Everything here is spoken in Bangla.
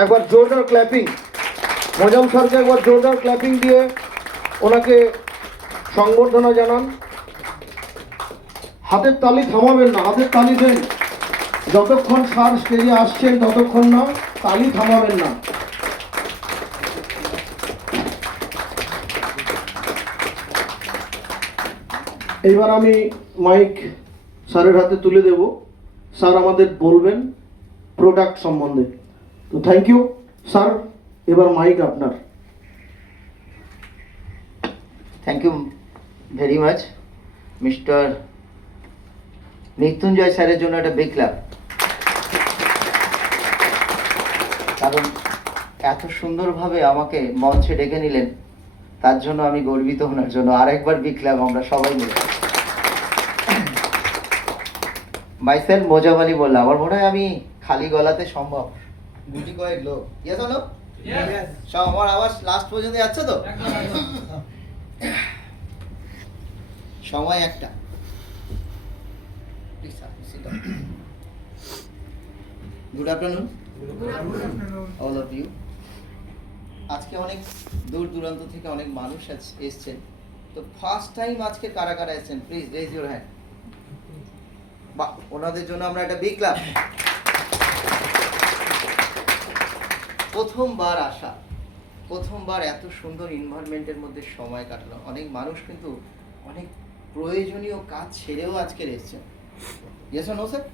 একবার জোরদার ক্ল্যাপিং, মজাম স্যারকে একবার জোরদার ক্ল্যাপিং দিয়ে ওনাকে সংবর্ধনা জানান। হাতের তালি থামাবেন না, হাতের তালি দেন যতক্ষণ স্যার স্টেজে আসছেন, ততক্ষণ না, তালি থামাবেন না। এইবার আমি মাইক স্যারের হাতে তুলে দেব, স্যার আমাদের বলবেন প্রোডাক্ট সম্বন্ধে। তো থ্যাংক ইউ স্যার, এবার মাইক আপনার। Thank you very much mister Mrityunjoy স্যারের জন্য একটা বিগ ক্লাব, কারণ এত সুন্দরভাবে আমাকে মঞ্চে ডেকে নিলেন, তার জন্য আমি গর্বিত। ওনার জন্য আরেকবার বিগ ক্লাব আমরা সবাই মিলে। মাইসেলফ মোজাম আলী বললাম, আমার মনে হয় আমি খালি গলাতে সম্ভব গুটি কয়েক লোক। Yes or no? সব আমার আওয়াজ লাস্ট পর্যন্ত যাচ্ছে তো? সময় একটা। Good afternoon all of you. আজকে অনেক দূর দূরান্ত থেকে অনেক মানুষ এসছেন, তো ফার্স্ট টাইম আজকে কারা কারা এসছেন প্লিজ রেজ ইউর হ্যান্ড। বা ওনাদের জন্য আমরা একটা বিগ ক্লাব। প্রথমবার আসা, প্রথমবার এত সুন্দর এনভায়রনমেন্টের মধ্যে সময় কাটালো। অনেক মানুষ কিন্তু অনেক প্রয়োজনীয় কাজ ছেড়েও আজকে এসছেন। Yes or no sir?